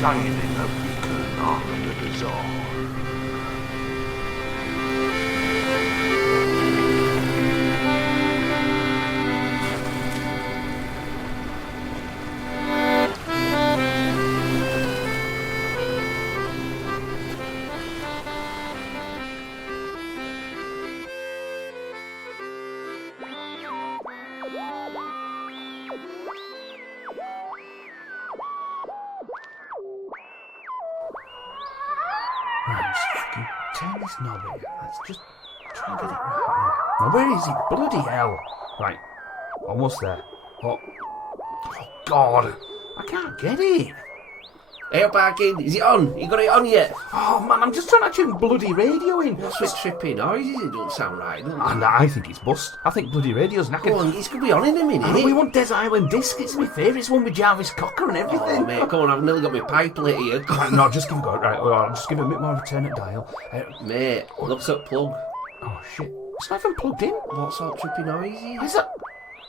shining a beacon on the bazaar. Right, just fucking turn this knob here. Let's just try and get it right. Now, where is it? Bloody hell. Right, almost there. Oh God. I can't get it. Hey, up, Arkin. Is it on? You got it on yet? Oh, man, I'm just trying to tune bloody radio in. What's with trippy noises? It don't sound right, does it? And I think it's bust. I think bloody radio's knackered. Go on, it's going to be on in a minute. We want Des Island Disc. It's my favourite. It's one with Jarvis Cocker and everything. Oh, mate, come on, I've nearly got my pipe lit here. Right, no, just give it a go. Right, I'll just give it a bit more of a turn at dial. Mate, looks up plug. Oh, shit. It's not even plugged in. What's all trippy noises? Is that...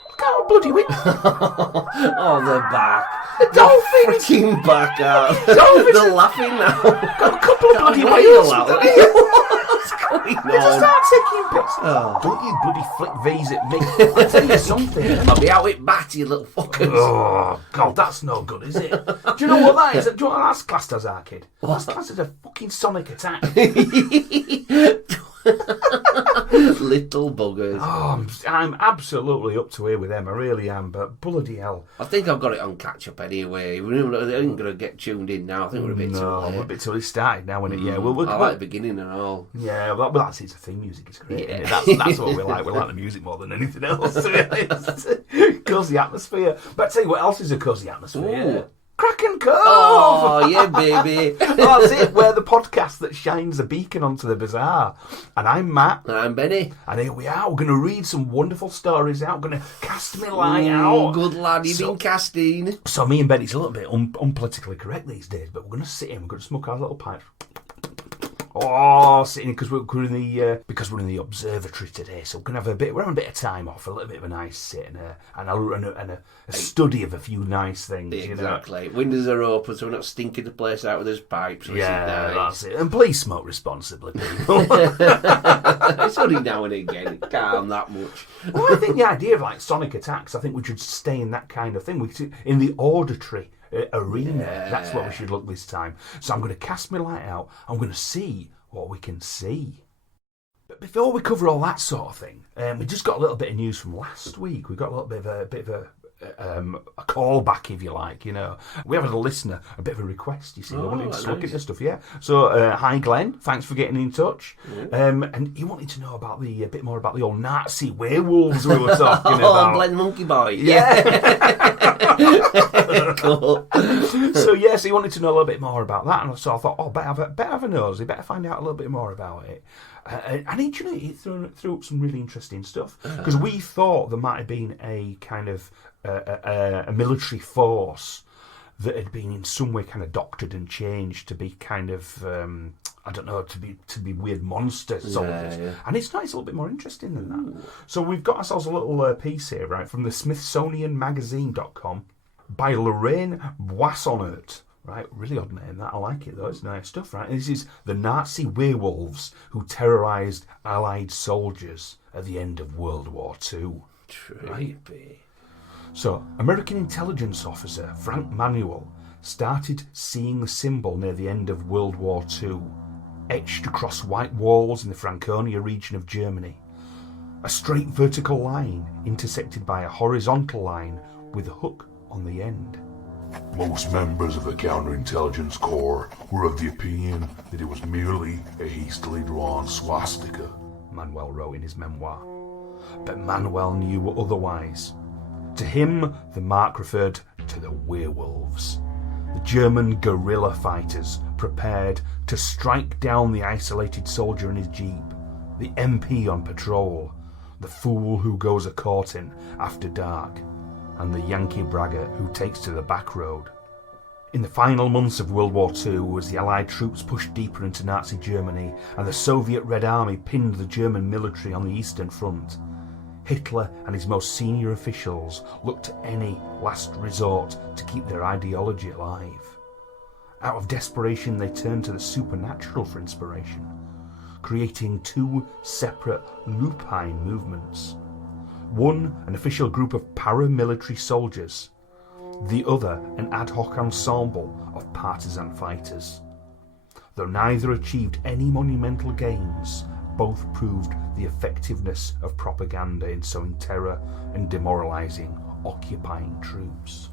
Look how bloody wit. Oh, they're back. The dolphins. Freaking back out. Dolphins. They're laughing now. Got a couple of bloody whales. whales. What's going They just on? start taking pics. Oh. Don't you bloody flick V's at me. I'll tell you something. I'll be out with Bat, you little fuckers. Oh, God, that's no good, is it? Do you know what that is? Do you know what that's classed as, Arcade? That's classed as a fucking sonic attack. Little buggers. Oh, I'm absolutely up to here with them. I really am, but bloody hell. I think I've got it on catch up anyway. We're ain't going to get tuned in now. I think we're a bit too No, late. we're a bit too late started now, isn't it? Yeah, we'll I like the beginning and all. yeah, well, that's it's the theme music. It's great. Yeah. Isn't it? That's what we like. We like the music more than anything else. Cosy atmosphere. But I tell you what else is a cosy atmosphere. Ooh. Kraken Cove! Oh, yeah, baby. That's it. We're the podcast that shines a beacon onto the bazaar. And I'm Matt. And I'm Benny. And here we are. We're going to read some wonderful stories out. We're going to cast my light out. Good lad, you've been casting. So me and Benny's a little bit unpolitically correct these days, but we're going to sit in. We're going to smoke our little pipes. Oh, sitting because we're in the observatory today, so we're having a bit of time off, a little bit of a nice sit and a study of a few nice things. Exactly. You know? Windows are open, so we're not stinking the place out with those pipes. Yeah, that's it. And please smoke responsibly, people. It's only now and again. It can't that much. Well, I think the idea of like sonic attacks, I think we should stay in that kind of thing. We should, in the auditory arena. Yeah. That's where we should look this time. So I'm going to cast my light out. I'm going to see what we can see. But before we cover all that sort of thing, we just got a little bit of news from last week. We got a little bit of a callback, if you like. You know, we had a listener, a bit of a request. You see, they wanted to look into stuff. Yeah. So hi, Glenn. Thanks for getting in touch. And he wanted to know about a bit more about the old Nazi werewolves we were talking about. Oh, Glenn Monkey Boy. Yeah. Cool. So he wanted to know a little bit more about that, and so I thought, better have a nosy, better find out a little bit more about it. And he threw up some really interesting stuff because we thought there might have been a kind of a military force that had been in some way kind of doctored and changed to be kind of I don't know, to be weird monster soldiers. Yeah. And it's nice, a little bit more interesting than that. So we've got ourselves a little piece here, right, from the SmithsonianMagazine.com by Lorraine Boissonnert. Right, really odd name that. I like it though, it's nice stuff, right? And this is the Nazi werewolves who terrorised Allied soldiers at the end of World War II. Trippy. So, American intelligence officer Frank Manuel started seeing the symbol near the end of World War II, etched across white walls in the Franconia region of Germany. A straight vertical line intersected by a horizontal line with a hook on the end. Most members of the Counterintelligence Corps were of the opinion that it was merely a hastily drawn swastika, Manuel wrote in his memoir. But Manuel knew otherwise. To him, the mark referred to the werewolves, the German guerrilla fighters prepared to strike down the isolated soldier in his jeep, the MP on patrol, the fool who goes a-courting after dark, and the Yankee braggart who takes to the back road. In the final months of World War II, as the Allied troops pushed deeper into Nazi Germany and the Soviet Red Army pinned the German military on the Eastern Front, Hitler and his most senior officials looked to any last resort to keep their ideology alive. Out of desperation, they turned to the supernatural for inspiration, creating two separate lupine movements. One, an official group of paramilitary soldiers. The other, an ad hoc ensemble of partisan fighters. Though neither achieved any monumental gains, both proved the effectiveness of propaganda in sowing terror and demoralising occupying troops.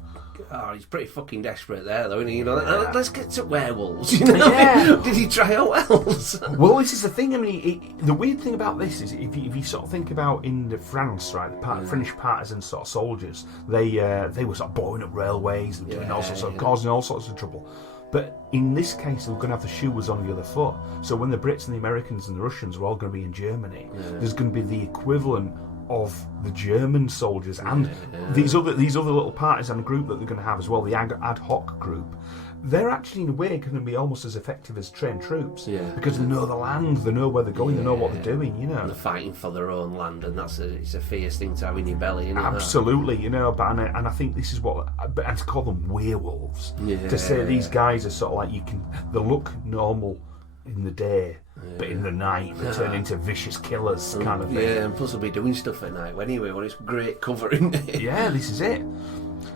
Oh, he's pretty fucking desperate there, though, isn't he? You know, let's get to werewolves. You know? Yeah. Did he try out else? Well, this is the thing. I mean, the weird thing about this is, if you sort of think about in France, right, the French partisan sort of soldiers, they were sort of blowing up railways and doing all sorts of causing all sorts of trouble. But in this case, they're going to have the shoes on the other foot. So when the Brits and the Americans and the Russians are all going to be in Germany, there's going to be the equivalent of the German soldiers and these other little partisan group that they're going to have as well, the ad hoc group. They're actually in a way going to be almost as effective as trained troops because they know the land, they know where they're going, they know what they're doing, you know. And they're fighting for their own land, and it's a fierce thing to have in your belly, isn't it? Absolutely, you know. But and I think this is what, and to call them werewolves, to say these guys are sort of like they look normal in the day, but in the night they turn into vicious killers, kind of thing. Yeah, and plus they'll be doing stuff at night anyway, when it's great cover, isn't it? Yeah, this is it.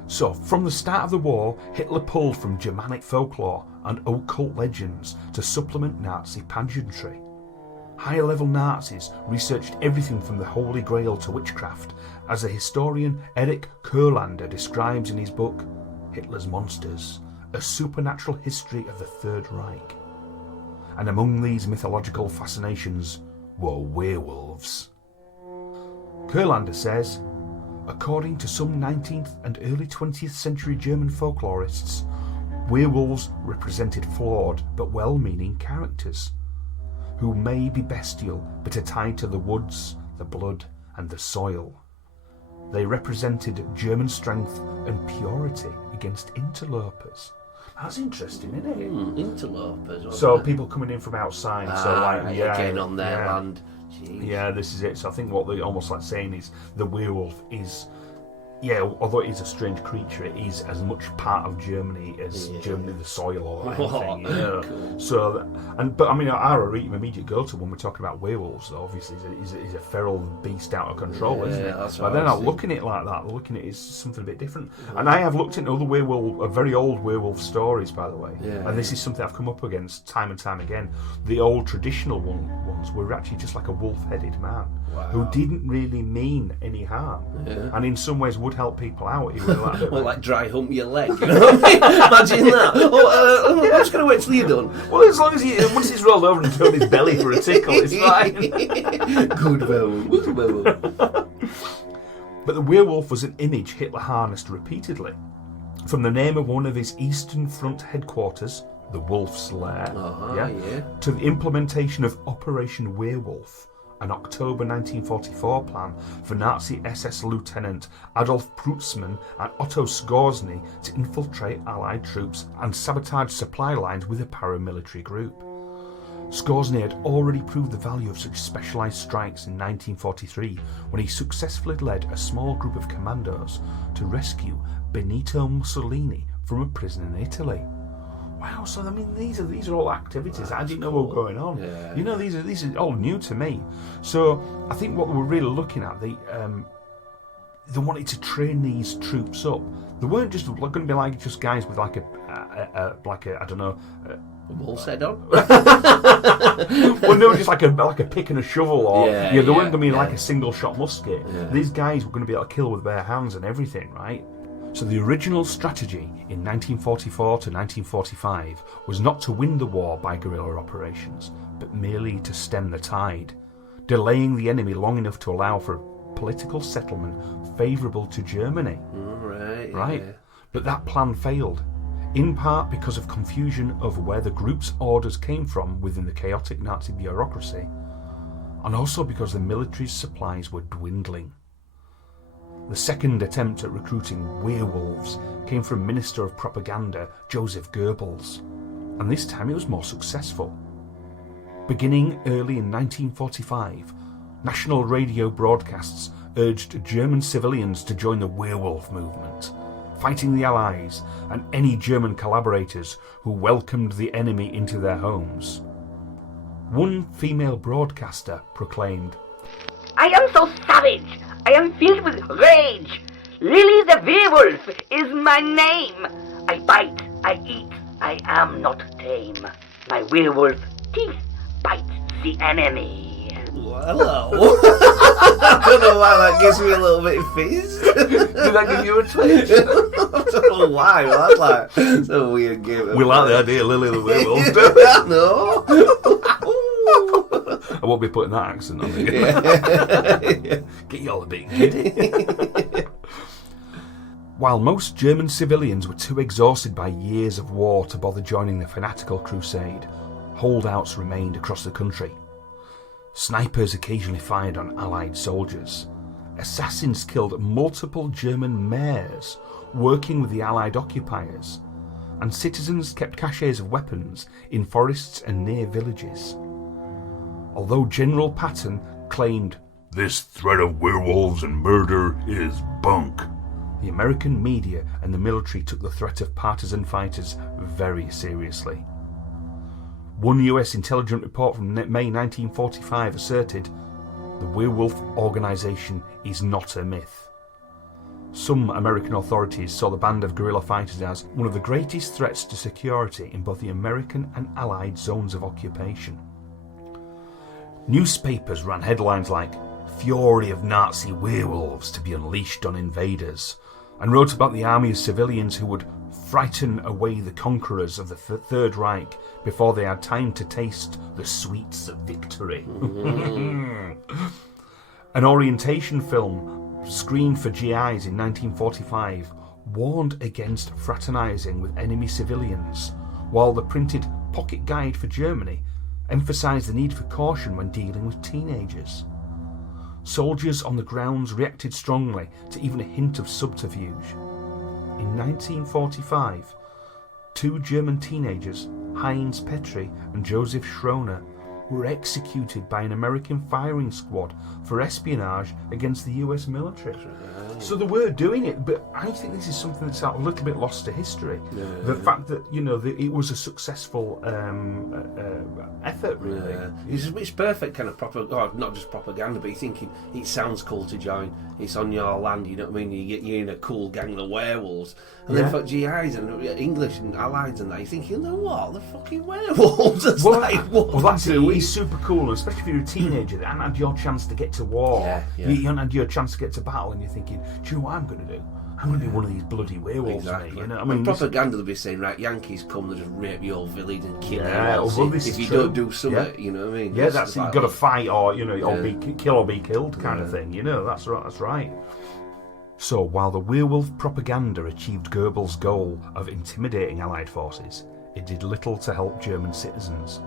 So, from the start of the war, Hitler pulled from Germanic folklore and occult legends to supplement Nazi pageantry. Higher-level Nazis researched everything from the Holy Grail to witchcraft, as the historian Erich Kurlander describes in his book, Hitler's Monsters, a supernatural history of the Third Reich. And among these mythological fascinations were werewolves. Kurlander says, according to some 19th and early 20th century German folklorists, werewolves represented flawed but well-meaning characters, who may be bestial but are tied to the woods, the blood and the soil. They represented German strength and purity against interlopers. That's interesting, isn't it? Interlopers. So people coming in from outside, getting on their land. Jeez. Yeah, this is it. So I think what they're almost like saying is the werewolf is, although it is a strange creature, it is as much part of Germany as Germany, the soil or anything. You know? Cool. So, but I mean, our immediate go-to when we're talking about werewolves, though, obviously, is a feral beast out of control, isn't it? That's but they're not looking at it like that. They're looking at it as something a bit different. And I have looked into other very old werewolf stories, by the way. And this is something I've come up against time and time again. The old traditional ones were actually just like a wolf-headed man who didn't really mean any harm, and in some ways would help people out. He would like dry hump your leg, you know what I mean? Imagine that. I'm just going to wait till you're done. Well, as long as once he's rolled over and turned his belly for a tickle, it's fine. Good werewolf. But the werewolf was an image Hitler harnessed repeatedly. From the name of one of his Eastern Front headquarters, the Wolf's Lair, to the implementation of Operation Werewolf, an October 1944 plan for Nazi SS Lieutenant Adolf Prutzmann and Otto Skorzeny to infiltrate Allied troops and sabotage supply lines with a paramilitary group. Skorzeny had already proved the value of such specialised strikes in 1943 when he successfully led a small group of commandos to rescue Benito Mussolini from a prison in Italy. Wow, so I mean, these are all activities I didn't know were going on. Yeah. You know, these are all new to me. So I think what we're really looking at, they wanted to train these troops up. They weren't just going to be like just guys with like a I don't know. Wolf's head on? Well, they were just like a pick and a shovel, or they weren't going to be like a single shot musket. These guys were going to be able to kill with bare hands and everything, right? So the original strategy in 1944 to 1945 was not to win the war by guerrilla operations, but merely to stem the tide, delaying the enemy long enough to allow for a political settlement favourable to Germany. Right? Yeah. But that plan failed, in part because of confusion over where the group's orders came from within the chaotic Nazi bureaucracy, and also because the military's supplies were dwindling. The second attempt at recruiting werewolves came from Minister of Propaganda Joseph Goebbels, and this time it was more successful. Beginning early in 1945, national radio broadcasts urged German civilians to join the werewolf movement, fighting the Allies and any German collaborators who welcomed the enemy into their homes. One female broadcaster proclaimed, I am so savage. I am filled with rage. Lily the Werewolf is my name. I bite, I eat, I am not tame. My werewolf teeth bite the enemy. Hello. I don't know why that gives me a little bit of fizz. did that give you a twitch? I don't know why, but that's like it's a weird game. We like the idea, Lily the Werewolf. No. I won't be putting that accent on again. Get you all a bit giddy. While most German civilians were too exhausted by years of war to bother joining the fanatical crusade, holdouts remained across the country. Snipers occasionally fired on Allied soldiers. Assassins killed multiple German mayors working with the Allied occupiers, and citizens kept caches of weapons in forests and near villages. Although General Patton claimed, This threat of werewolves and murder is bunk. the American media and the military took the threat of partisan fighters very seriously. One US intelligence report from May 1945 asserted, the Werewolf Organization is not a myth. Some American authorities saw the band of guerrilla fighters as one of the greatest threats to security in both the American and Allied zones of occupation. Newspapers ran headlines like, Fury of Nazi werewolves to be unleashed on invaders, and wrote about the army of civilians who would frighten away the conquerors of the Third Reich before they had time to taste the sweets of victory. An orientation film screened for GIs in 1945 warned against fraternizing with enemy civilians, while the printed Pocket Guide for Germany emphasized the need for caution when dealing with teenagers. Soldiers on the grounds reacted strongly to even a hint of subterfuge. In 1945, two German teenagers, Heinz Petri and Joseph Schroner, were executed by an American firing squad for espionage against the US military. So they were doing it, but I think this is something that's a little bit lost to history. The fact that, it was a successful effort, really. It's perfect kind of not just propaganda, but you're thinking it sounds cool to join. It's on your land, you know what I mean? You're in a cool gang of werewolves. And then for GIs and English and Allies and that, you think, you know what? They're fucking werewolves. That's that's it. It's super cool, especially if you're a teenager that hadn't had your chance to get to war. You haven't had your chance to get to battle, and you're thinking, do you know what I'm going to do? I'm going to be one of these bloody werewolves, exactly. mate. I mean, propaganda will be saying, right, Yankees come, they just rape your village and kill everyone. If you don't do something, you know what I mean? Yeah, that's it. You've got to fight or, or be killed kind of thing. That's right. So, while the werewolf propaganda achieved Goebbels' goal of intimidating Allied forces, it did little to help German citizens.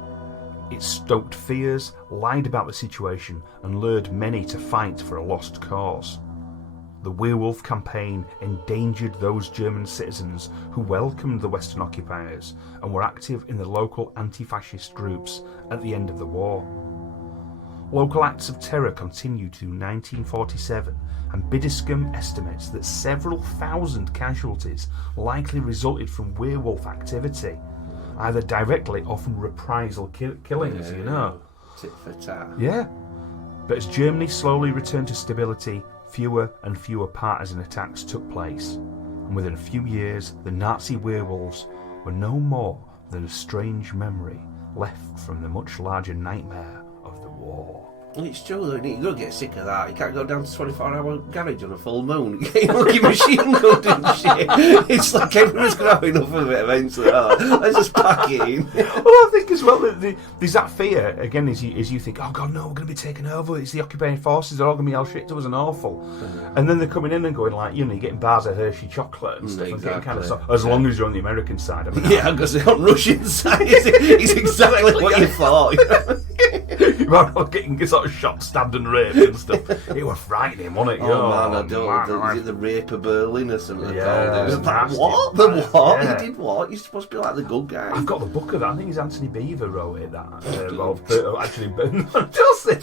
It stoked fears, lied about the situation, and lured many to fight for a lost cause. The werewolf campaign endangered those German citizens who welcomed the Western occupiers and were active in the local anti-fascist groups at the end of the war. Local acts of terror continued to 1947, and Biddiscombe estimates that several thousand casualties likely resulted from werewolf activity, either directly or from reprisal killings, Tit for tat. Yeah. But as Germany slowly returned to stability, fewer and fewer partisan attacks took place, and within a few years the Nazi werewolves were no more than a strange memory left from the much larger nightmare of the war. Well, it's true though, you've got to get sick of that. You can't go down to 24-hour garage on a full moon. You get your lucky machine gun and shit. It's like everyone's going to have enough of it eventually. Let's just pack it in. Well, I think as well that there's that fear, again, as you think, oh God, no, we're going to be taken over. It's the occupying forces, they're all going to be all shit to us and awful. And then they're coming in and going like, you're getting bars of Hershey chocolate and stuff. Exactly. And getting kind of as long as you're on the American side. I mean, because they're on Russian side. It's exactly what you thought. You're getting sort of shot, stabbed and raped and stuff. It was frightening, wasn't it? Oh man, I don't. Is it the rape of Berlin or something? Yeah, it was like, nasty. what? The what? Yeah. He did what? You're supposed to be like the good guy. I've got the book of that. I think it's Anthony Beaver wrote it. Actually, Justin.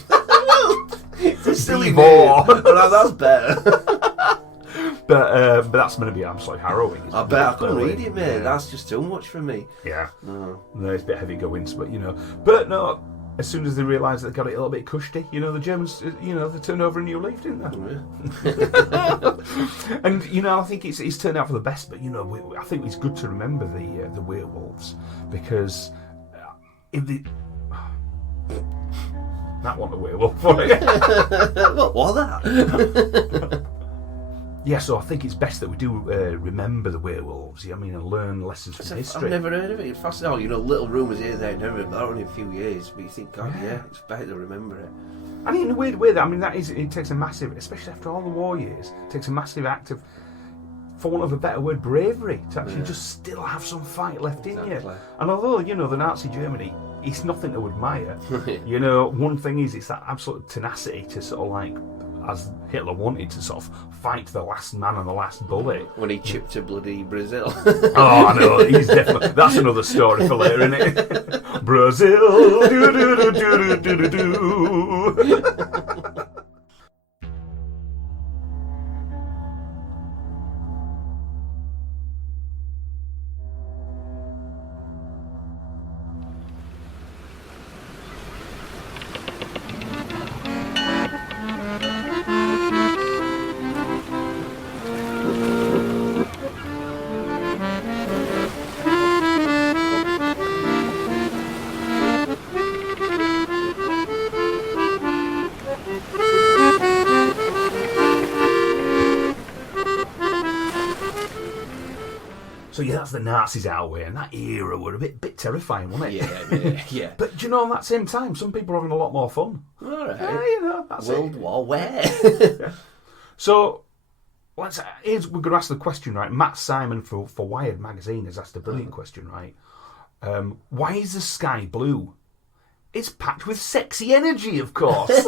It's a silly Beaver. name. That's better. But that's going to be absolutely harrowing. I bet I couldn't read it, mate. That's just too much for me. Yeah. No. No, it's a bit heavy going, but But no, as soon as they realised they got it a little bit cushy, the Germans, they turned over a new leaf, didn't they? Yeah. And I think it's turned out for the best. But I think it's good to remember the werewolves, because if the that wasn't a werewolf for you. What was that? Yeah, so I think it's best that we do remember the werewolves. And learn lessons from history. I've never heard of it. It's fascinating. Little rumours here, there, never. But only a few years. But you think, God, yeah, it's better to remember it. And in a weird way, it takes a massive, especially after all the war years, it takes a massive act of, for want of a better word, bravery to actually just still have some fight left in you. And although, the Nazi Germany, it's nothing to admire, one thing is it's that absolute tenacity to sort of like, as Hitler wanted, to sort of fight to the last man and the last bullet. When he chipped to bloody Brazil. Oh, I know, he's definitely, that's another story for later, isn't it? Brazil, do do do do do do do. So that's the Nazis our way, and that era were a bit terrifying, wasn't it? Yeah. But at that same time, some people are having a lot more fun. All right. Yeah, that's World it. War where? Yeah. So we're going to ask the question, right? Matt Simon for Wired magazine has asked a brilliant question, right? Why is the sky blue? It's packed with sexy energy, of course.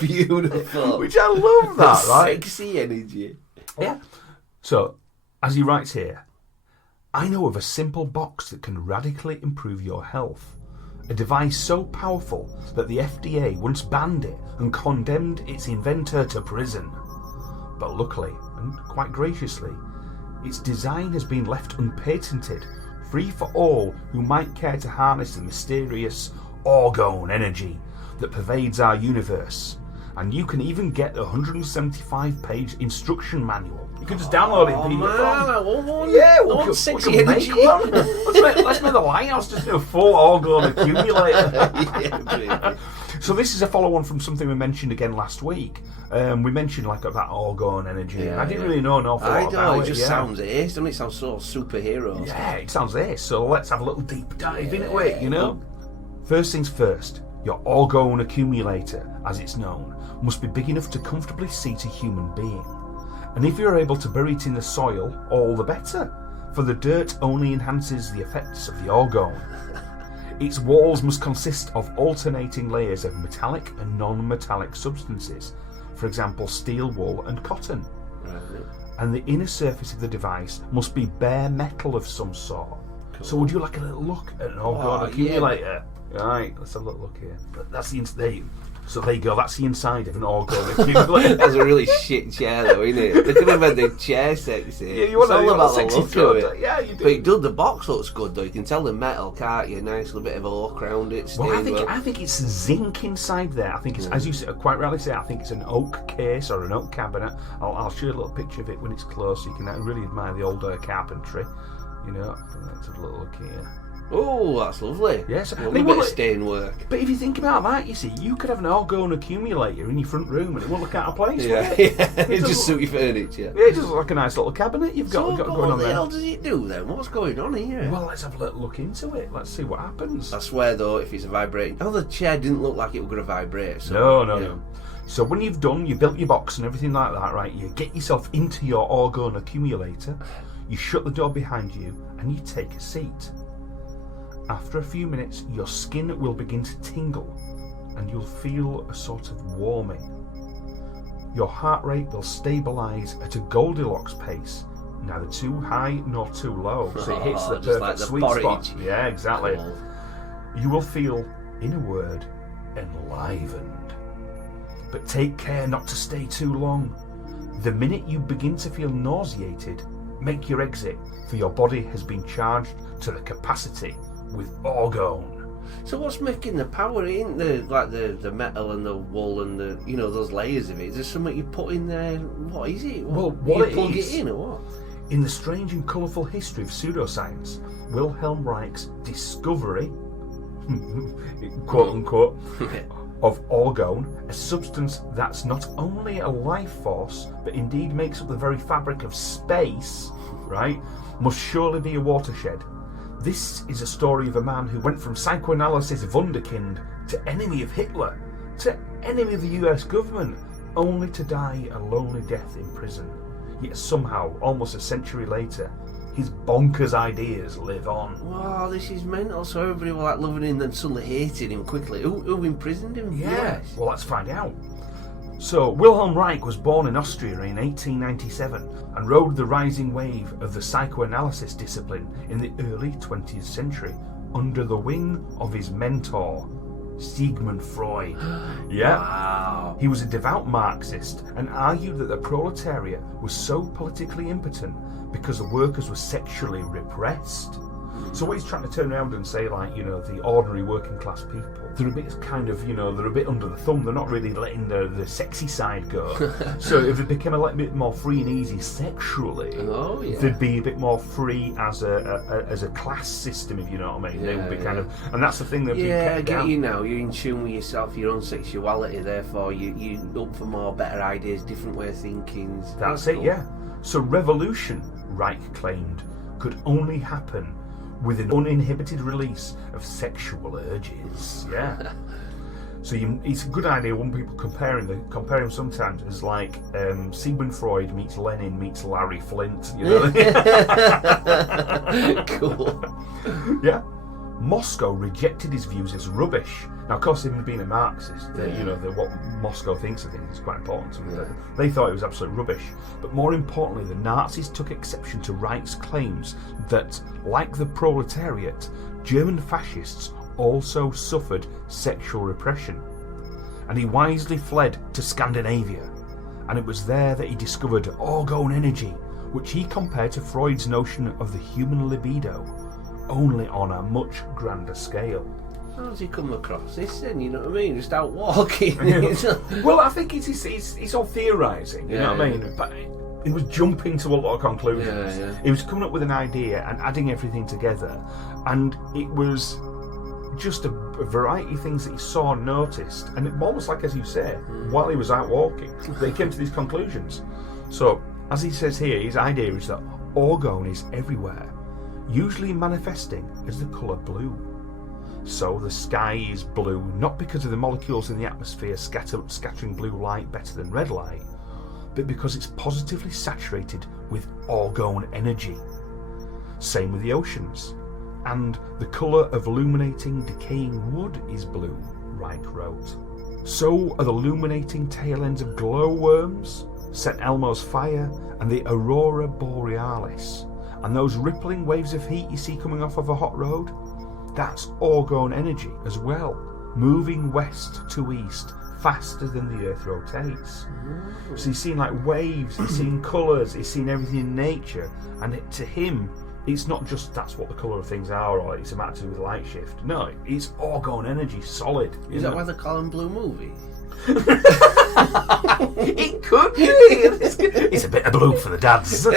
Beautiful. Which I love that, right? Sexy energy. Yeah. So, as he writes here, I know of a simple box that can radically improve your health. A device so powerful that the FDA once banned it and condemned its inventor to prison. But luckily, and quite graciously, its design has been left unpatented, free for all who might care to harness the mysterious orgone energy that pervades our universe. And you can even get the 175-page instruction manual. You can just download it and man, I want one. Yeah, I want sexy we can energy. make one. Let's make the lighthouse just a full orgone accumulator. Yeah, so this is a follow-on from something we mentioned again last week. We mentioned like that orgone energy. Yeah, I didn't really know an awful lot about it. It just sounds ace, doesn't it? It sounds sort of superhero. Yeah, it sounds ace. So let's have a little deep dive into it, First things first, your orgone accumulator, as it's known, must be big enough to comfortably seat a human being. And if you're able to bury it in the soil, all the better, for the dirt only enhances the effects of the orgone. Its walls must consist of alternating layers of metallic and non-metallic substances, for example steel wool and cotton. Right. And the inner surface of the device must be bare metal of some sort. Cool. So would you like a little look at an orgone accumulator? Yeah. Right, let's have a little look here. But that's so there you go, that's the inside of an orgone accumulator. That's a really shit chair though, isn't it? They could have made the chair sexy. Yeah, you want all about the sexy look of it. Yeah, you do. But it does, the box looks good though. You can tell the metal, can't you? Nice little bit of a look around it. Well, I think it's zinc inside there. I think it's, as you quite rightly say, I think it's an oak case or an oak cabinet. I'll show you a little picture of it when it's close so you can really admire the old carpentry. Let's have a little look here. Oh, that's lovely. Yes, a little bit of stain work. But if you think about that, you see, you could have an orgone accumulator in your front room and it won't look out of place. Yeah, it just suit your furniture. Yeah, it just looks like a nice little cabinet you've got going on there. What the hell does it do then? What's going on here? Well, let's have a little look into it. Let's see what happens. I swear though, if it's a vibrating, the chair didn't look like it was going to vibrate. So, no. So when you've done, you built your box and everything like that, right? You get yourself into your orgone accumulator. You shut the door behind you and you take a seat. After a few minutes, your skin will begin to tingle and you'll feel a sort of warming. Your heart rate will stabilise at a Goldilocks pace, neither too high nor too low, so it hits the perfect sweet spot. Yeah, exactly. Cool. You will feel, in a word, enlivened. But take care not to stay too long. The minute you begin to feel nauseated, make your exit, for your body has been charged to the capacity with orgone. So what's making the power? It ain't the metal and the wool and the those layers of it. Is there something you put in there? What is it? Well, what you plug it is, it in or what? In the strange and colourful history of pseudoscience, Wilhelm Reich's discovery, quote unquote, of orgone, a substance that's not only a life force, but indeed makes up the very fabric of space, right, must surely be a watershed. This is a story of a man who went from psychoanalysis wunderkind to enemy of Hitler, to enemy of the US government, only to die a lonely death in prison. Yet somehow, almost a century later, his bonkers ideas live on. Wow, this is mental. So everybody were like loving him and suddenly hated him quickly. Who imprisoned him? Yeah, US? well, let's find out. So, Wilhelm Reich was born in Austria in 1897 and rode the rising wave of the psychoanalysis discipline in the early 20th century under the wing of his mentor, Sigmund Freud. Yeah. Wow. He was a devout Marxist and argued that the proletariat was so politically impotent because the workers were sexually repressed. So what he's trying to turn around and say, like, the ordinary working class people, they're a bit kind of, they're a bit under the thumb. They're not really letting the sexy side go. So if they became a little bit more free and easy sexually, they'd be a bit more free as a class system, if you know what I mean. They would be kind of, and that's the thing that I get you now. You're in tune with yourself, your own sexuality. Therefore, you're up for more better ideas, different way of thinking. That's it, cool. Yeah. So revolution, Reich claimed, could only happen with an uninhibited release of sexual urges. Yeah. So it's a good idea when people compare him sometimes as like Sigmund Freud meets Lenin meets Larry Flint. Cool. Yeah. Moscow rejected his views as rubbish. Now, of course, him being a Marxist, what Moscow thinks of things is quite important to them. They thought it was absolute rubbish. But more importantly, the Nazis took exception to Reich's claims that, like the proletariat, German fascists also suffered sexual repression. And he wisely fled to Scandinavia. And it was there that he discovered orgone energy, which he compared to Freud's notion of the human libido, only on a much grander scale. How does he come across this then? You know what I mean? Just out walking. Well, I think it's all theorising, you know what I mean? But he was jumping to a lot of conclusions. He was coming up with an idea and adding everything together, and it was just a variety of things that he saw and noticed, and it, almost like, as you say, while he was out walking, that he came to these conclusions. So, as he says here, his idea is that orgone is everywhere, usually manifesting as the colour blue. So the sky is blue not because of the molecules in the atmosphere scattering blue light better than red light, but because it's positively saturated with orgone energy. Same with the oceans. And the colour of illuminating decaying wood is blue, Reich wrote. So are the illuminating tail ends of glowworms, St. Elmo's fire, and the aurora borealis. And those rippling waves of heat you see coming off of a hot road, that's orgone energy as well, moving west to east faster than the Earth rotates. So he's seen like waves, he's seen colours, he's seen everything in nature, and to him, it's not just that's what the colour of things are, or it's a matter to do with light shift. No, it's orgone energy, solid. Is that why they call them blue movies? It could be. It's a bit of blue for the dads.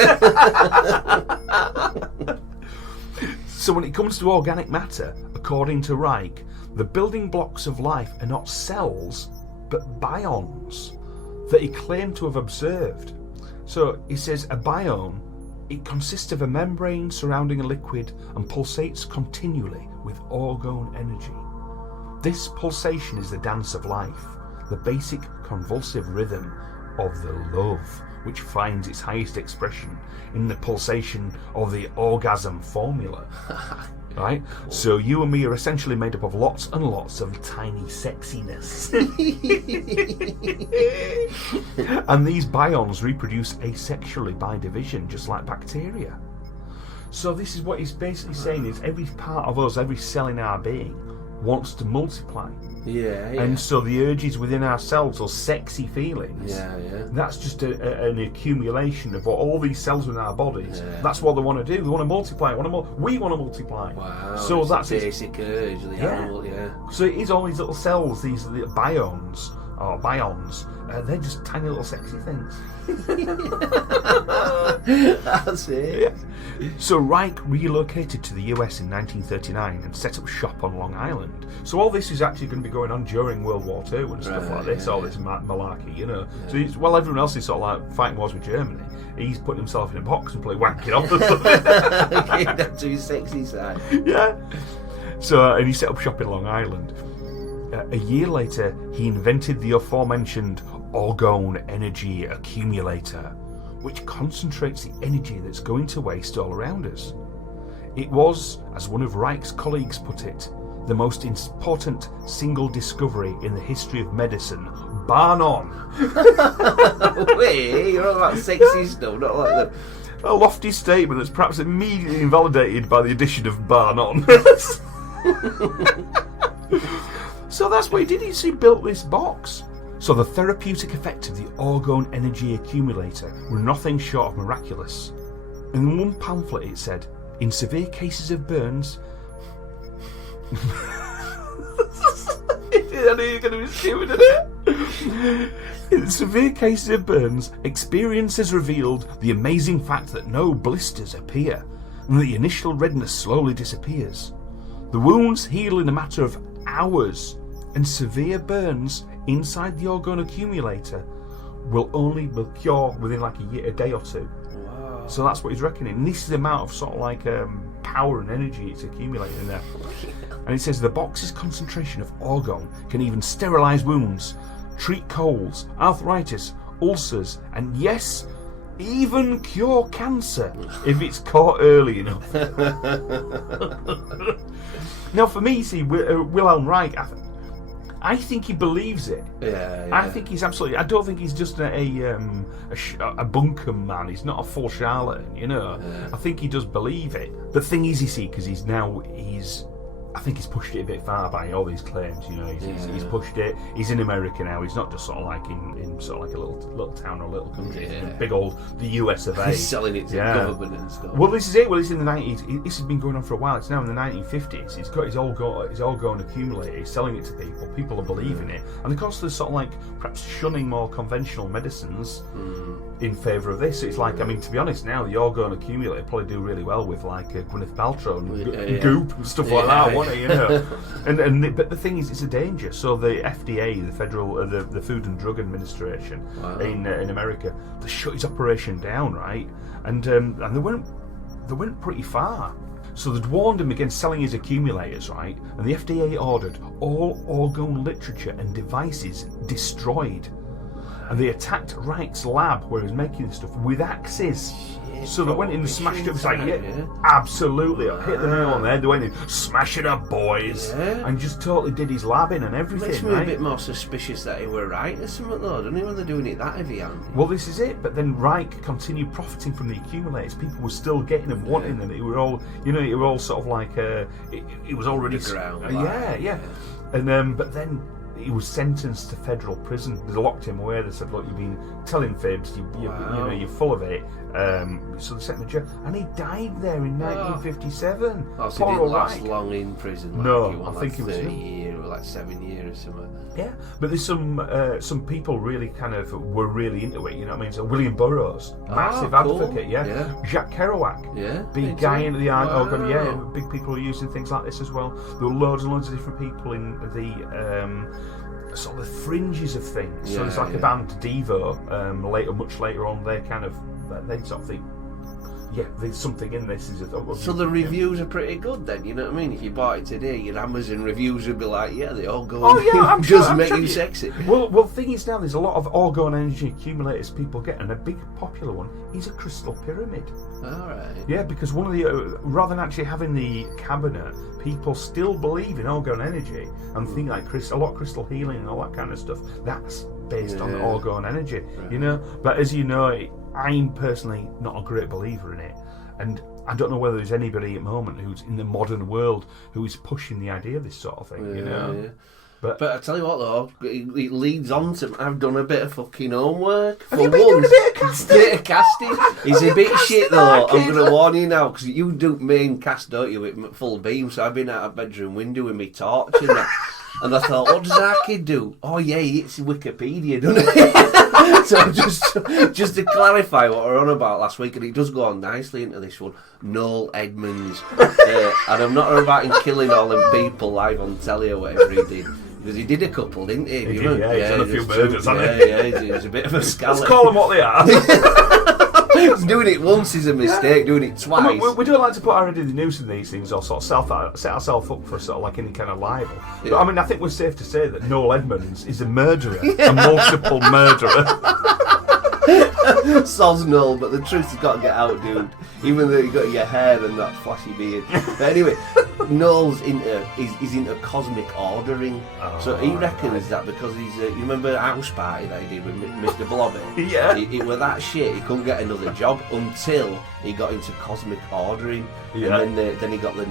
So when it comes to organic matter, according to Reich, the building blocks of life are not cells, but bions that he claimed to have observed. So he says a biome, it consists of a membrane surrounding a liquid and pulsates continually with orgone energy. This pulsation is the dance of life, the basic convulsive rhythm of the love, which finds its highest expression in the pulsation of the orgasm formula. Right? So you and me are essentially made up of lots and lots of tiny sexiness. And these bions reproduce asexually by division, just like bacteria. So this is what he's basically saying, is every part of us, every cell in our being, wants to multiply. Yeah, yeah. And so the urges within ourselves, those sexy feelings, that's just an accumulation of all these cells within our bodies. Yeah. That's what they want to do. They want to multiply. We want to multiply. Wow. So it's that's a it. basic urge of the animal, So it is all these little cells, these little bions, they're just tiny little sexy things. That's it. Yeah. So Reich relocated to the US in 1939 and set up shop on Long Island. So all this is actually going to be going on during World War II and stuff like this, all this malarkey, you know. So while everyone else is sort of like fighting wars with Germany, he's putting himself in a box and playing wanking off or something. That's his sexy side. Yeah. So, and he set up shop in Long Island. A year later, he invented the aforementioned Orgone Energy Accumulator, which concentrates the energy that's going to waste all around us. It was, as one of Reich's colleagues put it, the most important single discovery in the history of medicine, bar none. Wait, you're all about sexy stuff, not like the... A lofty statement that's perhaps immediately invalidated by the addition of bar none. So that's what he did. He built this box. So the therapeutic effect of the Orgone Energy Accumulator were nothing short of miraculous. In one pamphlet it said, in severe cases of burns... I knew you were going to be stupid, isn't it? In severe cases of burns, experience has revealed the amazing fact that no blisters appear, and the initial redness slowly disappears. The wounds heal in a matter of hours, and severe burns inside the Orgone Accumulator will cure within like a day or two. Wow. So that's what he's reckoning. And this is the amount of sort of like power and energy it's accumulating there. And it says the box's concentration of Orgone can even sterilise wounds, treat colds, arthritis, ulcers, and yes, even cure cancer if it's caught early enough. Now, for me, see, Wilhelm Reich, I think he believes it. Yeah. I think he's absolutely. I don't think he's just a bunkum man. He's not a full charlatan, you know. Yeah. I think he does believe it. The thing is, you see, because he's. I think he's pushed it a bit far by all these claims. You know, he's pushed it. He's in America now. He's not just sort of like in sort of like a little town or a little country. Yeah. He's in big old the US of A. He's selling it to the government and stuff. Well, this is it. Well, it's in the 90s. This has been going on for a while. It's now in the 1950s. He's got his all going accumulator. He's selling it to people. People are believing it, and of course, there's sort of like perhaps shunning more conventional medicines in favour of this. So it's like, I mean, to be honest, now the Orgone accumulator probably do really well with like Gwyneth Paltrow and Goop and stuff like that. Won't it, you know? But the thing is, it's a danger. So the FDA, the Federal, the Food and Drug Administration in America, they shut his operation down, right? And they went pretty far. So they'd warned him against selling his accumulators, right? And the FDA ordered all Orgone literature and devices destroyed. And they attacked Reich's lab where he was making this stuff with axes. So they went in and smashed it. It was like, absolutely. I hit the nail on there. They went in, smash it up, boys. Yeah. And just totally did his lab in and everything. Makes me right? a bit more suspicious that he were right or something, though. Don't know when they're doing it that heavy handed. Well, this is it. But then Reich continued profiting from the accumulators. People were still getting them, wanting them. It were all, it were all sort of like, it was already... Underground. Yeah. And but then he was sentenced to federal prison. They locked him away. They said, look, you've been telling fibs, you're full of it. So they sent him to jail. And he died there in 1957. Oh, so he didn't last long in prison? Like No, I think he was 30 years or like 7 years or something. Yeah, but there's some people really were really into it, you know what I mean? So William Burroughs, massive advocate, Jacques Kerouac, big guy into the organ, big people are using things like this as well. There were loads and loads of different people in the sort of the fringes of things. So there's like a band Devo, much later on, they sort of think, there's something in this. So the reviews are pretty good then, you know what I mean? If you bought it today, your Amazon reviews would be like, they all go I'm just make you sexy. Well, the thing is now, there's a lot of Orgone energy accumulators people get, and a big popular one is a crystal pyramid. Alright. Yeah, because one of the, rather than actually having the cabinet, people still believe in Orgone energy and think like a lot of crystal healing and all that kind of stuff. That's based on Orgone energy, you know? But as you know, I'm personally not a great believer in it, and I don't know whether there's anybody at the moment who's in the modern world who is pushing the idea of this sort of thing, you know. Yeah. But I tell you what though, it leads on to I've done a bit of fucking homework. Have you been doing a bit of casting? Bit of casting. It's a bit casting shit though. I'm arcade. going to warn you now because you do main cast, don't you, with full beam. So I've been out of bedroom window with me torch and that. And I thought, what does Arcade do? Oh yeah, it's Wikipedia, doesn't it? So just to clarify what we were on about last week, and it does go on nicely into this one. Noel Edmonds, and I'm not about him killing all them people live on telly or whatever he did. Because he did a couple, didn't he? He did, yeah, he's done a few murders, hasn't he? Yeah, he's a bit of a scallop. let's call them what they are. Doing it once is a mistake, doing it twice. I mean, we don't like to put our head in the noose in these things or sort of set ourselves up for sort of like any kind of libel. Yeah. But I mean, I think we're safe to say that Noel Edmonds is a murderer, a multiple murderer. Soz Noel, but the truth has got to get out, dude. Even though you got your hair and that flashy beard. But anyway, Noel's he's into cosmic ordering. So he reckons that because he's you remember House Party that he did with Mr. Blobby? Yeah. It was that shit. He couldn't get another job until he got into cosmic ordering. Yeah. And then he got the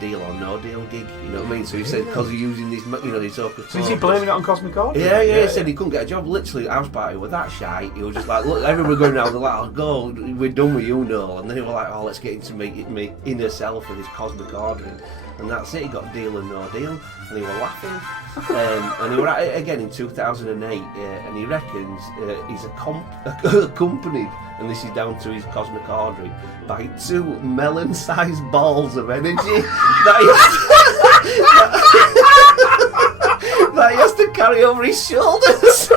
deal or no deal gig. You know what I mean? So he said because he's using these, these So is he blaming it on cosmic order? Yeah. He said he couldn't get a job. Literally, House Party was that shy. He was just like, look, everyone going around. They're like, oh, go, we're done with you, Noel. And then he was like, oh, let's get into me inner self with his cosmic ordering. And that's it. He got deal or no deal, and he was laughing. And he was at it again in 2008, and he reckons he's accompanied, and this is down to his cosmic ordering, by 2 melon-sized balls of energy that he has to carry over his shoulders.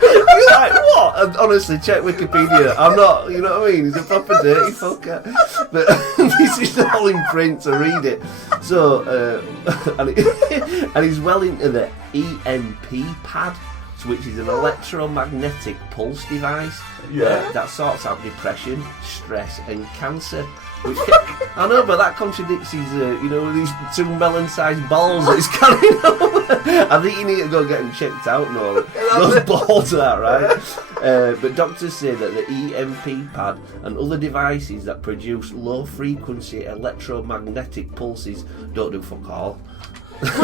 You're like, what? And honestly, check Wikipedia. I'm not, you know what I mean? He's a proper dirty fucker. But this is all in print, so read it. So, and he's well into the EMP pad, which is an electromagnetic pulse device that sorts out depression, stress, and cancer. I know, but that contradicts his, these 2 melon-sized balls that he's carrying over. I think you need to go get them checked out, Noel. Those balls are right. But doctors say that the EMP pad and other devices that produce low-frequency electromagnetic pulses don't do fuck all. That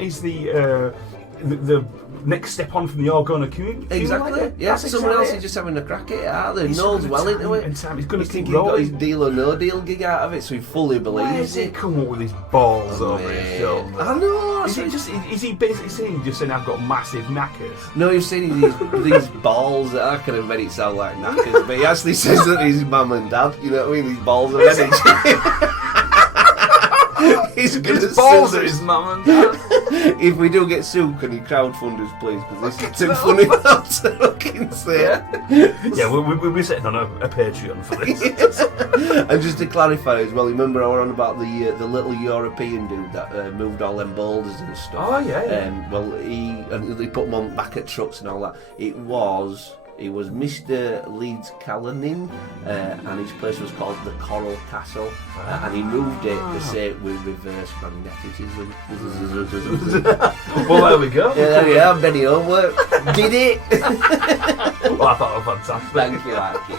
is the next step on from the orgona community. Exactly. Yeah, someone else is just having a crack at it, aren't they? Noel's well into it. He's going to keep he got his rolling. deal or no deal gig out of it, so he fully believes Where's he it. come up with his balls over his shoulder? I know. Is he basically saying I've got massive knackers? No, you've seen these balls. I could have made it sound like knackers, but he actually says that he's his mum and dad. You know what I mean? These balls of energy. His balls are his mum and dad. If we do get sued, can you crowdfund us, please? Because this is too funny not to fucking say. Yeah, we'll be setting on a Patreon for this. And just to clarify as well, remember I was on about the little European dude that moved all them boulders and stuff. Oh yeah. Well, he put them on back at trucks and all that. It was Mr. Leeds Callanin, and his place was called the Coral Castle, and he moved it to say it with reverse magnetism. Well, there we go. Yeah, there you are, Benny homework. Did it? Well, I thought it was fantastic. Thank you, Arky.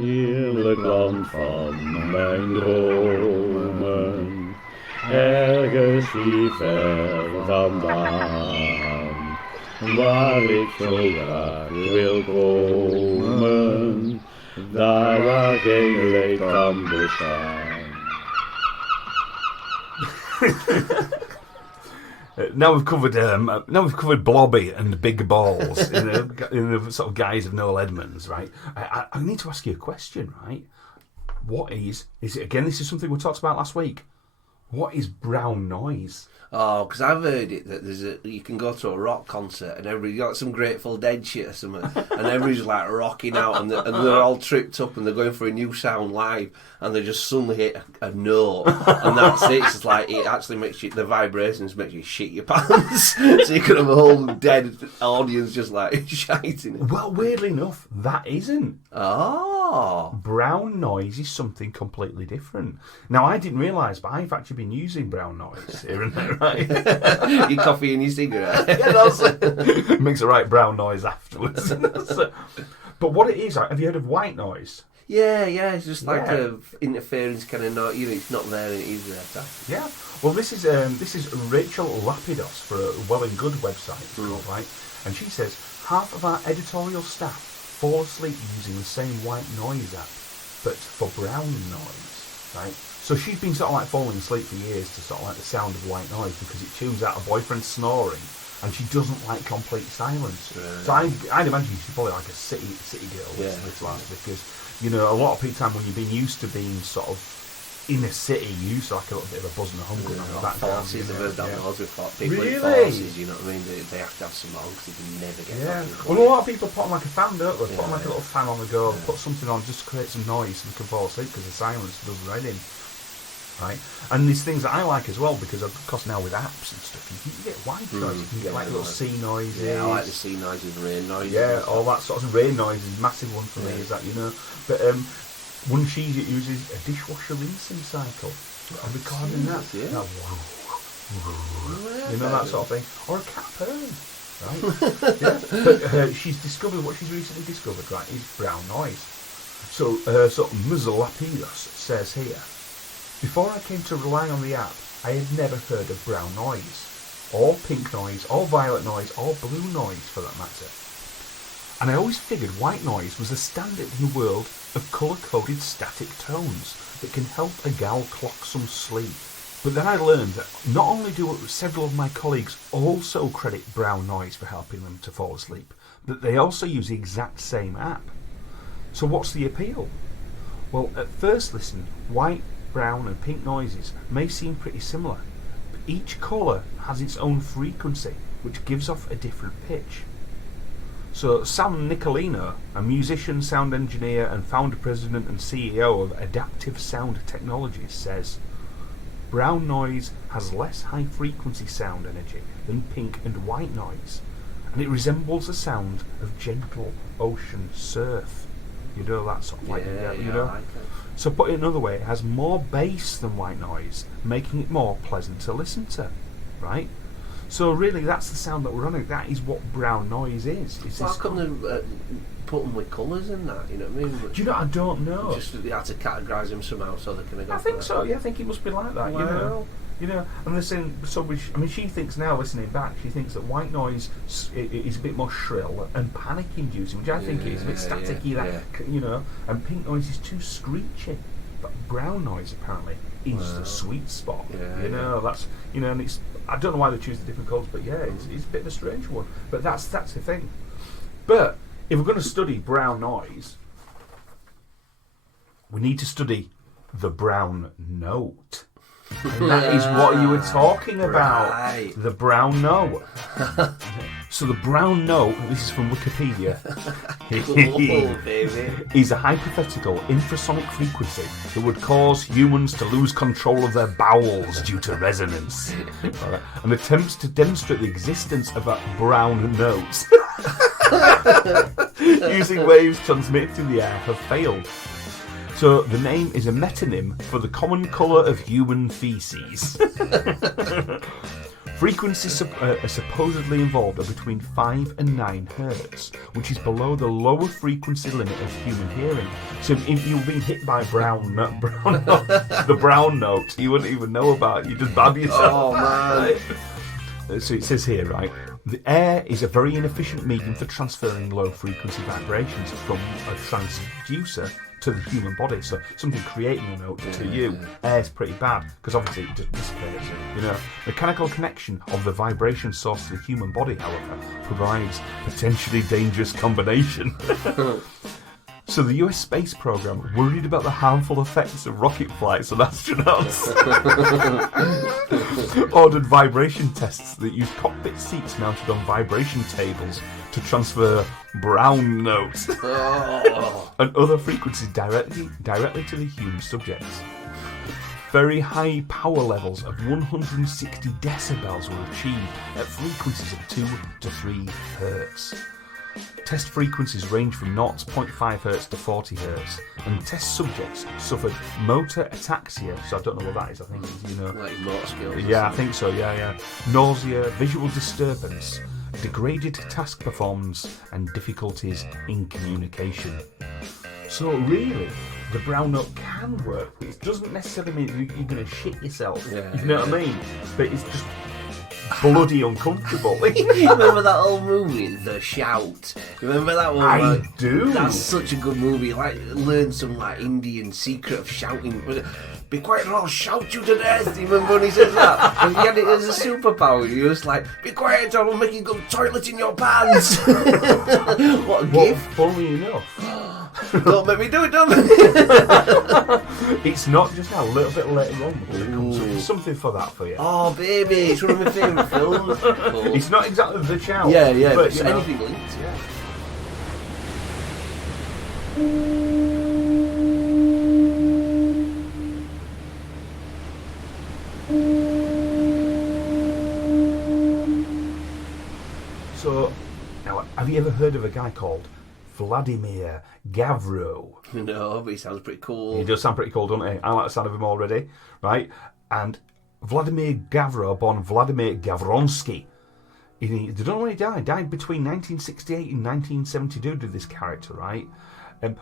Heerlijk land van mijn dromen, ergens hier ver vandaan, waar ik zo graag wil komen, daar waar geen leed kan bestaan. Now we've covered Blobby and big balls in the sort of guise of Noel Edmonds, right? I need to ask you a question, right? What is it again? This is something we talked about last week. What is brown noise? Oh, because I've heard it that you can go to a rock concert and everybody got some Grateful Dead shit or something, and everybody's like rocking out and they're all tripped up and they're going for a new sound live and they just suddenly hit a note and that's it. It's just like it actually makes you, the vibrations make you shit your pants. So you could have a whole dead audience just like shiting. Well, weirdly enough, that isn't. Oh. Brown noise is something completely different. Now, I didn't realise, but I've actually been using brown noise here and there, right? Your coffee and your cigarette. Yeah, that's it. Makes a right brown noise afterwards. So, but what it is, have you heard of white noise? Yeah, it's just like Yeah. a interference kind of not, it's not there and it is there type. Yeah. Well, this is Rachel Lapidos for a Well and Good website, it's called, right? And she says half of our editorial staff fall asleep using the same white noise app, but for brown noise, right? So she's been sort of like falling asleep for years to sort of like the sound of white noise because it tunes out her boyfriend snoring, and she doesn't like complete silence. Right. So I'd imagine she's probably like a city girl, Yeah. this lass, because a lot of people time when you've been used to being sort of in a city, you used to like a little bit of a buzz and a hum going on in the background. Forces, I've heard that Yeah. loads before. People in Really? forces, you know what I mean? They have to have some on because they can never get Yeah, fucking well, a quiet. lot of people put on like a fan, don't they? Put on like a Yeah. little fan on the go, put something on just to create some noise so they can fall asleep because the silence does right in. Right? And these things that I like as well because of course now with apps and stuff, you can get white noise, you can get like little sea noises. Yeah, I like the sea noises, rain noises. Yeah, all that sort of rain noise is a massive one for me, Yeah. is that, But one she uses a dishwasher rinsing cycle. I'm recording that. Yeah. That that sort of thing. Or a cat purring. Right? Yeah. But she's discovered, what she's recently discovered, right, is brown noise. So Muzzle Lapidos says here, before I came to rely on the app, I had never heard of brown noise, or pink noise, or violet noise, or blue noise for that matter. And I always figured white noise was a standard in the world of colour-coded static tones that can help a gal clock some sleep. But then I learned that not only do several of my colleagues also credit brown noise for helping them to fall asleep, but they also use the exact same app. So what's the appeal? Well, at first listen, white, brown and pink noises may seem pretty similar, but each colour has its own frequency, which gives off a different pitch. So Sam Nicolino, a musician, sound engineer and founder, president and CEO of Adaptive Sound Technologies, says, brown noise has less high frequency sound energy than pink and white noise, and it resembles the sound of gentle ocean surf. That sort of like, I like it. So put it another way, it has more bass than white noise, making it more pleasant to listen to, right? So really that's the sound that we're on. That is what brown noise is. So how come they put them with colours and that, you know what I mean? Do you know, I don't know. Just they had to categorise them somehow so they can go I for think that. so, yeah, I think it must be like that, Wow. And listen, she thinks now, listening back, she thinks that white noise is a bit more shrill and panic-inducing, which I think it is a bit staticky, and pink noise is too screechy. But brown noise apparently is the sweet spot. That's and it's, I don't know why they choose the different colours, but it's a bit of a strange one. But that's the thing. But if we're going to study brown noise, we need to study the brown note. And that is what you were talking about. Right. The brown note. So the brown note, this is from Wikipedia, Oh, baby. is a hypothetical infrasonic frequency that would cause humans to lose control of their bowels due to resonance. Alright. And attempts to demonstrate the existence of a brown note using waves transmitted through the air have failed. So the name is a metonym for the common colour of human feces. Frequencies are supposedly involved are between 5 and 9 hertz, which is below the lower frequency limit of human hearing. So if you've been hit by the brown note, you wouldn't even know about it. You just bab yourself. Oh, man. Right? So it says here, right, the air is a very inefficient medium for transferring low frequency vibrations from a transducer to the human body. So something creating a note to you, air's pretty bad because obviously it just dissipates. Mechanical connection of the vibration source to the human body, however, provides potentially dangerous combination. So the US space program worried about the harmful effects of rocket flights on astronauts. Ordered vibration tests that use cockpit seats mounted on vibration tables to transfer brown notes and other frequencies directly to the human subjects. Very high power levels of 160 decibels were achieved at frequencies of 2 to 3 hertz. Test frequencies range from 0.5 Hz to 40 Hz, and test subjects suffered motor ataxia, so I don't know what that is, I think it's, Like motor skills. Yeah, I think so, yeah. Nausea, visual disturbance, degraded task performance, and difficulties in communication. So really, the brown note can work, but it doesn't necessarily mean you're going to shit yourself. Yeah, you know what I mean? But it's just bloody uncomfortable. Remember that old movie, The Shout? Remember that one? I do. That's such a good movie. Like, learn some like Indian secret of shouting. Be quiet or I'll shout you to death. Do you remember when he says that? And he had it as a superpower. He was like, be quiet or I'll make you go toilet in your pants. What a gift. Funny enough, Don't make me do it, don't make me. it's not just now, a little bit later on. But it comes up with something for that for you. Oh, baby, it's one of my favourite films. It's not exactly The Shout. Yeah, but but anything linked, yeah. So, now, have you ever heard of a guy called Vladimir Gavro? No, but he sounds pretty cool. He does sound pretty cool, doesn't he? I like the sound of him already, right? And Vladimir Gavro, born Vladimir Gavronsky, they don't know when he died. Died between 1968 and 1972. Did this character, right?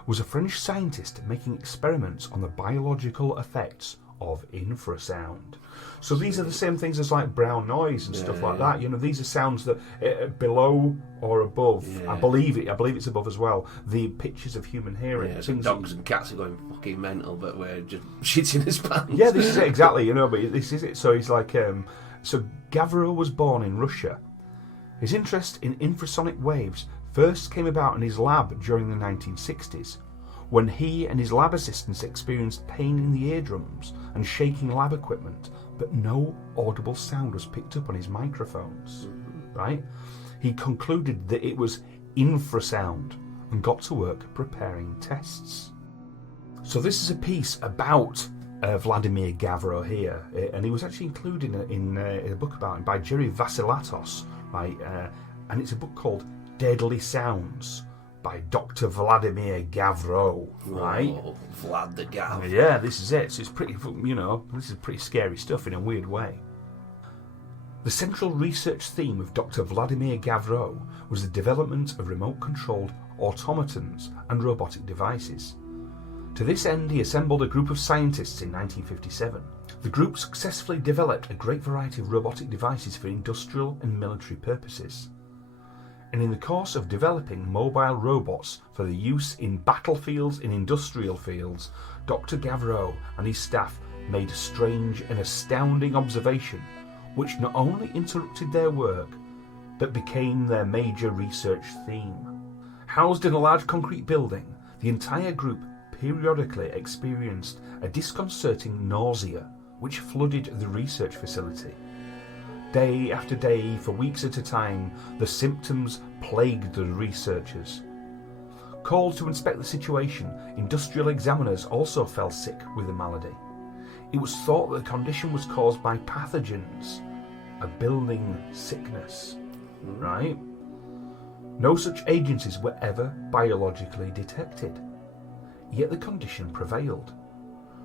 Was a French scientist making experiments on the biological effects of infrasound. So these are the same things as like brown noise and stuff like that. You know, these are sounds that below or above. Yeah. I believe it's above as well. The pitches of human hearing. Yeah, so dogs and cats are going fucking mental, but we're just shitting his pants. Yeah, this is it exactly. You know, but this is it. So he's like, so Gavro was born in Russia. His interest in infrasonic waves first came about in his lab during the 1960s, when he and his lab assistants experienced pain in the eardrums and shaking lab equipment, but no audible sound was picked up on his microphones. Right? He concluded that it was infrasound and got to work preparing tests. So this is a piece about Vladimir Gavro here, and he was actually included in a book about him by Jerry Vasilatos, right? And it's a book called Deadly Sounds by Dr. Vladimir Gavro, right? Oh, Vlad the Gav. Yeah, this is it. So it's pretty, this is pretty scary stuff in a weird way. The central research theme of Dr. Vladimir Gavro was the development of remote-controlled automatons and robotic devices. To this end, he assembled a group of scientists in 1957. The group successfully developed a great variety of robotic devices for industrial and military purposes. And in the course of developing mobile robots for the use in battlefields and industrial fields, Dr. Gavro and his staff made a strange and astounding observation which not only interrupted their work, but became their major research theme. Housed in a large concrete building, the entire group periodically experienced a disconcerting nausea which flooded the research facility. Day after day, for weeks at a time, the symptoms plagued the researchers. Called to inspect the situation, industrial examiners also fell sick with the malady. It was thought that the condition was caused by pathogens, a building sickness, right? No such agencies were ever biologically detected, yet the condition prevailed.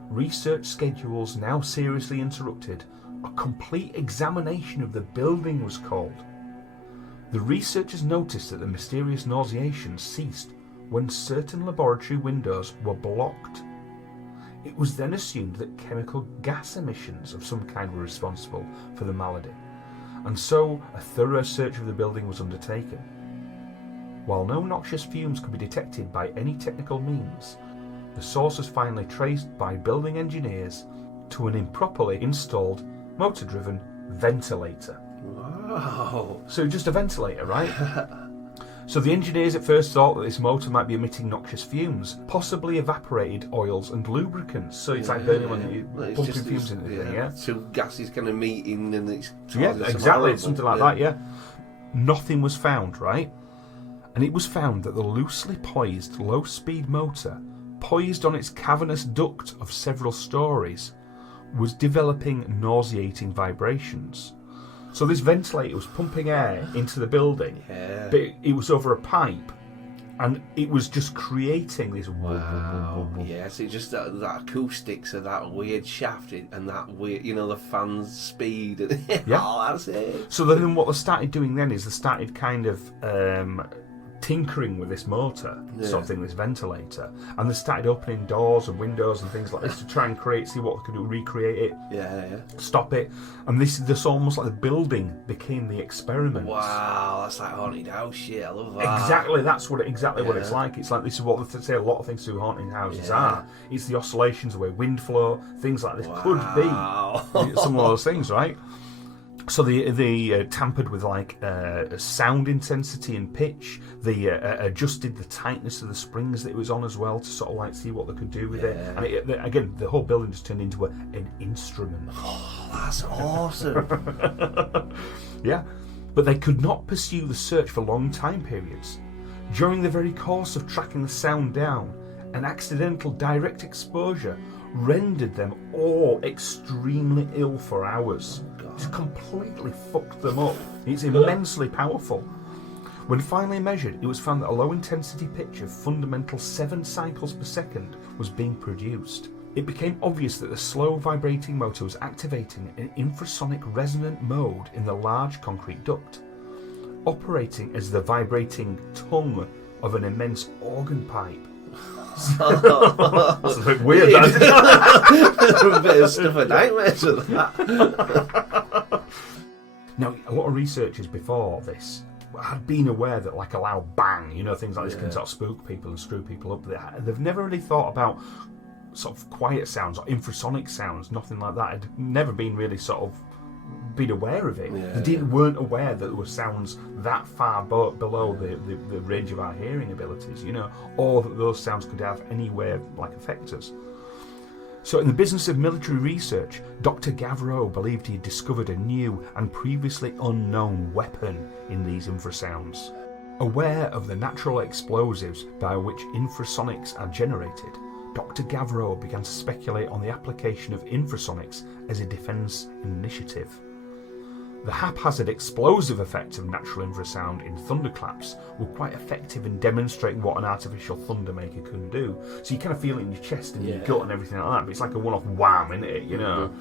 Research schedules now seriously interrupted. A complete examination of the building was called. The researchers noticed that the mysterious nauseation ceased when certain laboratory windows were blocked. It was then assumed that chemical gas emissions of some kind were responsible for the malady, and so a thorough search of the building was undertaken. While no noxious fumes could be detected by any technical means, the source was finally traced by building engineers to an improperly installed motor-driven ventilator. Wow. So just a ventilator, right? So the engineers at first thought that this motor might be emitting noxious fumes, possibly evaporated oils and lubricants. So it's like burning when you're pumping fumes into the thing, yeah? Two gases kind of meeting and it's... Yeah, exactly, it's something like that, yeah. Nothing was found, right? And it was found that the loosely poised low-speed motor, poised on its cavernous duct of several stories, was developing nauseating vibrations. So this ventilator was pumping air into the building, but it was over a pipe, And it was just creating this. Wow. Yes, it just that acoustics of that weird shaft and that weird, the fan's speed. Yeah. Oh, that's it. So then what they started doing then is they started kind of tinkering with this motor, sort of thing, this ventilator, and they started opening doors and windows and things like this to try and see what they could do, recreate it, stop it. And this almost like the building became the experiment. Wow, that's like haunted house shit. I love that. Exactly, that's what what it's like. It's like this is what they say a lot of things to haunted houses are. It's the oscillations, the way wind flow, things like this could be some of those things, right? So they tampered with like sound intensity and pitch. They adjusted the tightness of the springs that it was on as well to sort of like see what they could do with it. And again, the whole building just turned into an instrument. Oh, that's awesome. Yeah, but they could not pursue the search for long time periods. During the very course of tracking the sound down, an accidental direct exposure rendered them all extremely ill for hours. Just completely fucked them up. It's immensely powerful. When finally measured, it was found that a low intensity pitch of fundamental 7 cycles per second was being produced. It became obvious that the slow vibrating motor was activating an infrasonic resonant mode in the large concrete duct, operating as the vibrating tongue of an immense organ pipe. That's a bit weird, that. A bit of stuff of nightmares with that. Now, a lot of researchers before this had been aware that like a loud bang, things like this can sort of spook people and screw people up. They've never really thought about sort of quiet sounds or infrasonic sounds, nothing like that. Had never been really sort of been aware of it. They weren't aware that there were sounds that far below the range of our hearing abilities, or that those sounds could have any way of like affect us. So in the business of military research, Dr. Gavreau believed he had discovered a new and previously unknown weapon in these infrasounds. Aware of the natural explosives by which infrasonics are generated, Dr. Gavreau began to speculate on the application of infrasonics as a defence initiative. The haphazard explosive effects of natural infrasound in thunderclaps were quite effective in demonstrating what an artificial thundermaker can do. So you kind of feel it in your chest and your gut and everything like that, but it's like a one-off wham, isn't it,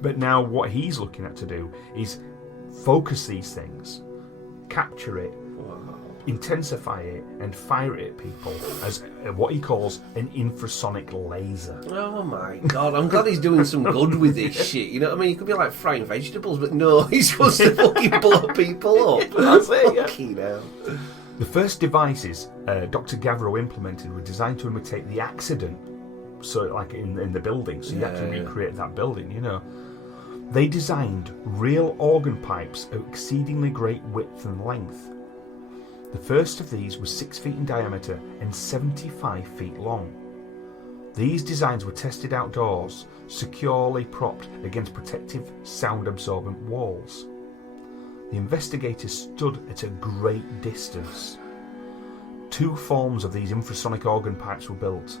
But now what he's looking at to do is focus these things, capture it, intensify it and fire it at people as what he calls an infrasonic laser. Oh my god, I'm glad he's doing some good with this shit, you know what I mean? He could be like frying vegetables, but no, he's supposed to fucking blow people up. That's it, Fucking hell. The first devices Dr. Gavreau implemented were designed to imitate the accident, so like in the building, so you actually recreate that building, They designed real organ pipes of exceedingly great width and length. The first of these was 6 feet in diameter and 75 feet long. These designs were tested outdoors, securely propped against protective, sound-absorbent walls. The investigators stood at a great distance. 2 forms of these infrasonic organ pipes were built.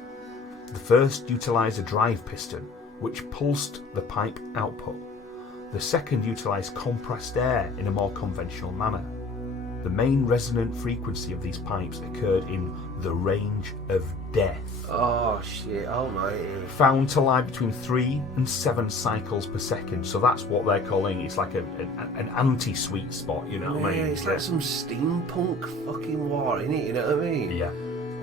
The first utilised a drive piston, which pulsed the pipe output. The second utilised compressed air in a more conventional manner. The main resonant frequency of these pipes occurred in the range of death. Oh shit, oh my. Found to lie between 3 and 7 cycles per second. So that's what they're calling, it's like an anti-sweet spot, you know what I mean? It's like some steampunk fucking war, innit, you know what I mean? Yeah.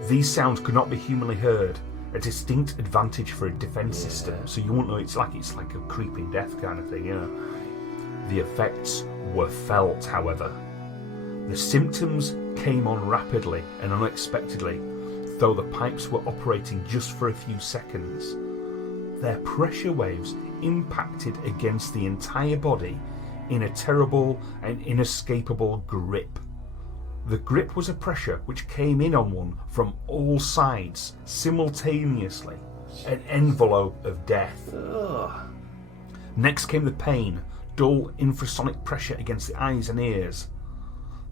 These sounds could not be humanly heard. A distinct advantage for a defence system. So you won't know it's like a creeping death kind of thing, The effects were felt, however. The symptoms came on rapidly and unexpectedly, though the pipes were operating just for a few seconds. Their pressure waves impacted against the entire body in a terrible and inescapable grip. The grip was a pressure which came in on one from all sides simultaneously, an envelope of death. Ugh. Next came the pain, dull infrasonic pressure against the eyes and ears.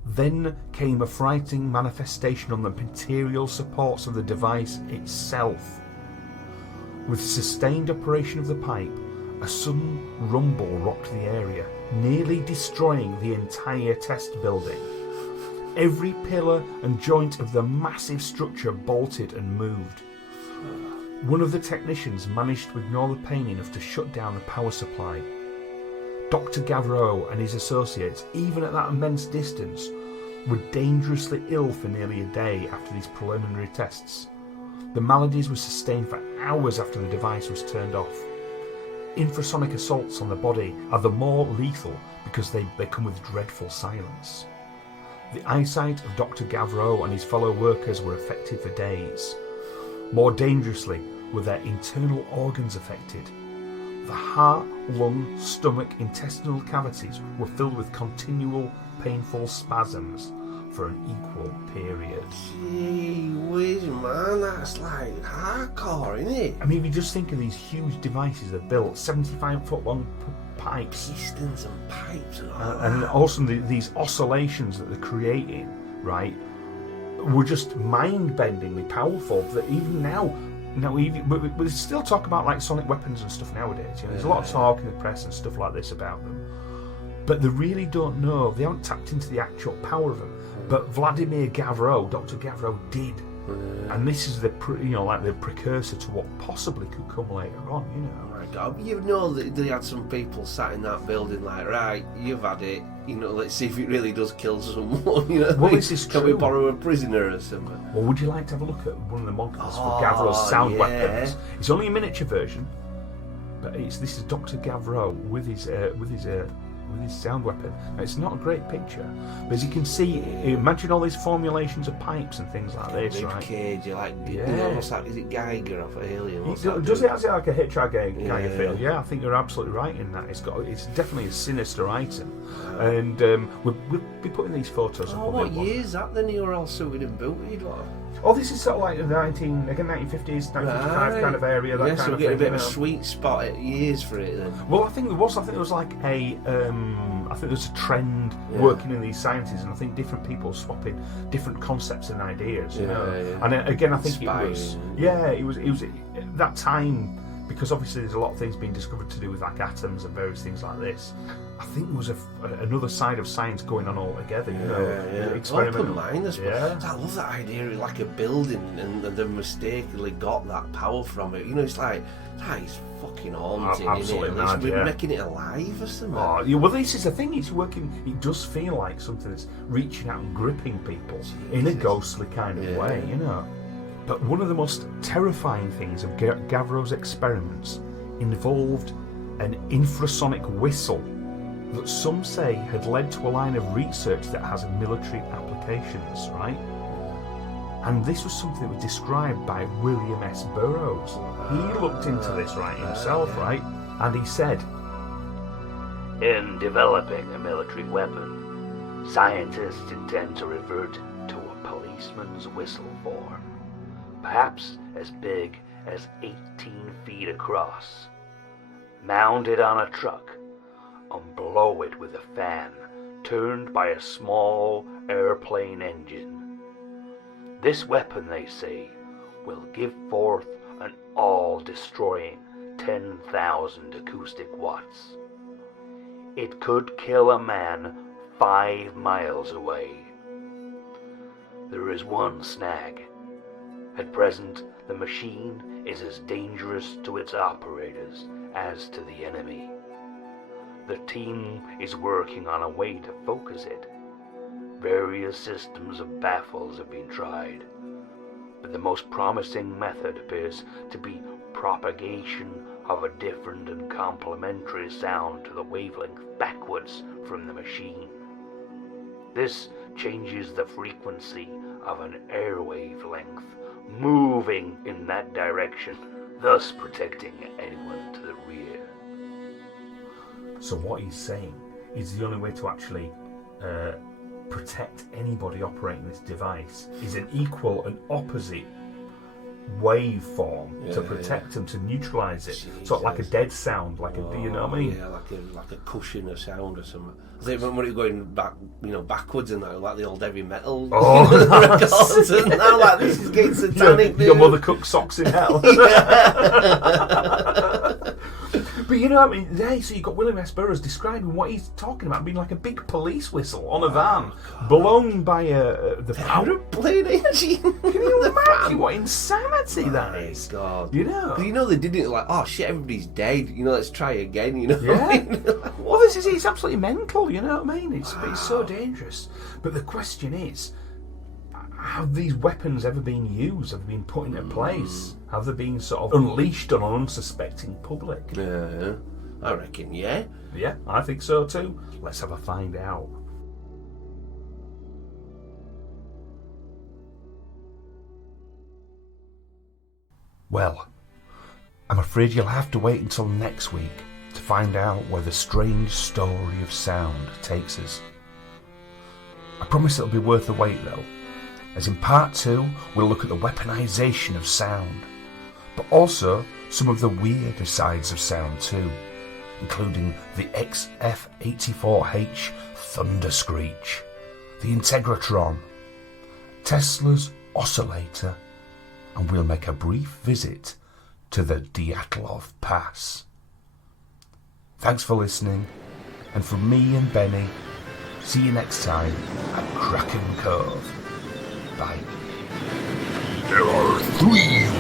Then came a frightening manifestation on the material supports of the device itself. With sustained operation of the pipe, a sudden rumble rocked the area, nearly destroying the entire test building. every pillar and joint of the massive structure bolted and moved. One of the technicians managed to ignore the pain enough to shut down the power supply. Dr. Gavreau and his associates, even at that immense distance, were dangerously ill for nearly a day after these preliminary tests. The maladies were sustained for hours after the device was turned off. Infrasonic assaults on the body are the more lethal because they come with dreadful silence. The eyesight of Dr. Gavreau and his fellow workers were affected for days. More dangerously were their internal organs affected. The heart, lung, stomach, intestinal cavities were filled with continual painful spasms for an equal period. Gee whiz, man, that's like hardcore, isn't it? I mean, if you just think of these huge devices they're built, 75-foot long pipes, Pistons and pipes and all and also these oscillations that they're creating, right, were just mind-bendingly powerful. That even now, we still talk about like sonic weapons and stuff nowadays. You know, there's a lot of talk in the press and stuff like this about them, but they really don't know. They haven't tapped into the actual power of them. But Vladimir Gavreau, Dr. Gavreau, did, and this is the the precursor to what possibly could come later on. You know. Oh my God, you know that they had some people sat in that building like, right, you've had it. You know, let's see if it really does kill someone. You know, Well, this is can we true. borrow a prisoner or something? Well, would you like to have a look at one of the monitors for Oh, Gavreau's sound yeah. weapons? It's only a miniature version, but this is Dr. Gavreau with his sound weapon. Now, it's not a great picture, but as you can see, imagine all these formulations of pipes and things like this, Rib right? cage, you like, Yeah. you know, almost like, is it Geiger off Alien? What's that Does do? it has it like a Hitchhiker kind Yeah. of feel? Yeah, I think you're absolutely right in that. It's definitely a sinister item, and we'll be putting these photos up. Oh, on what the- year is that then? You were all suited and booted, what? Oh, this is sort of like the 1950s, 1955 kind of area. That Yeah, kind so we're of getting a thing, bit of you a know. sweet spot at years for it then. Well, I think there was like a, I think there's a trend working in these sciences, and I think different people swapping different concepts and ideas, you know. Yeah. And again, I think Inspiring. it was that time, because obviously there's a lot of things being discovered to do with like atoms and various things like this. I think there was another side of science going on altogether, you know. Experimental. Open-minded, Yeah. I love that idea of like a building and they mistakenly got that power from it. You know, it's like, that is fucking haunting, Absolutely isn't it? mad, We're yeah. making it alive or something. Oh, yeah, well, this is the thing. It's working. It does feel like something that's reaching out and gripping people in a ghostly kind of way, you know. But one of the most terrifying things of Gavreau's experiments involved an infrasonic whistle that some say had led to a line of research that has military applications, right? And this was something that was described by William S. Burroughs. He looked into this himself, right? And he said, In developing a military weapon, scientists intend to revert to a policeman's whistle form, perhaps as big as 18 feet across, mounted on a truck, and blow it with a fan turned by a small airplane engine. This weapon, they say, will give forth an all-destroying 10,000 acoustic watts. It could kill a man 5 miles away. There is one snag. At present, the machine is as dangerous to its operators as to the enemy. The team is working on a way to focus it. Various systems of baffles have been tried, but the most promising method appears to be propagation of a different and complementary sound to the wavelength backwards from the machine. This changes the frequency of an airwave length, moving in that direction, thus protecting anyone to the rear. so what he's saying is the only way to actually protect anybody operating this device is an equal and opposite waveform to protect them, to neutralise it. Sort of like a dead sound, like a, you know what I mean? Yeah, like a cushion of sound or something. I think when you're going back, backwards and that, like the old heavy metal records, and now like this is getting satanic. Your mother cooks socks in hell. But you know, I mean, there, so you've got William S. Burroughs describing what he's talking about being like a big police whistle on a van, blown by the power. Aeroplane engine. Can you imagine what insanity that is? God. You know? But you know, they did it like, oh shit, everybody's dead. You know, let's try again. You know? Yeah. What I mean? Well, it's absolutely mental, you know what I mean? It's so dangerous. But the question is, have these weapons ever been used? Have they been put into place? Have they been sort of unleashed on an unsuspecting public? Yeah, I reckon, yeah. Yeah, I think so too. Let's have a find out. Well, I'm afraid you'll have to wait until next week to find out where the strange story of sound takes us. I promise it'll be worth the wait though, as in part 2 we'll look at the weaponisation of sound, but also some of the weirder sides of sound too, including the XF84H Thunder Screech, the Integratron, Tesla's oscillator, and we'll make a brief visit to the Dyatlov Pass. Thanks for listening, and from me and Benny, see you next time at Kraken Cove. Bye. There are 3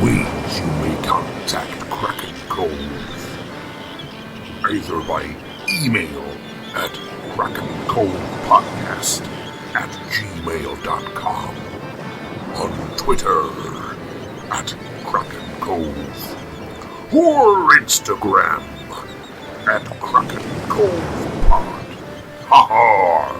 ways you may contact Kraken Cove. Either by email at krakencovepodcast@gmail.com, on Twitter at Kraken Cove, or Instagram at Kraken Cove Pod. Ha ha!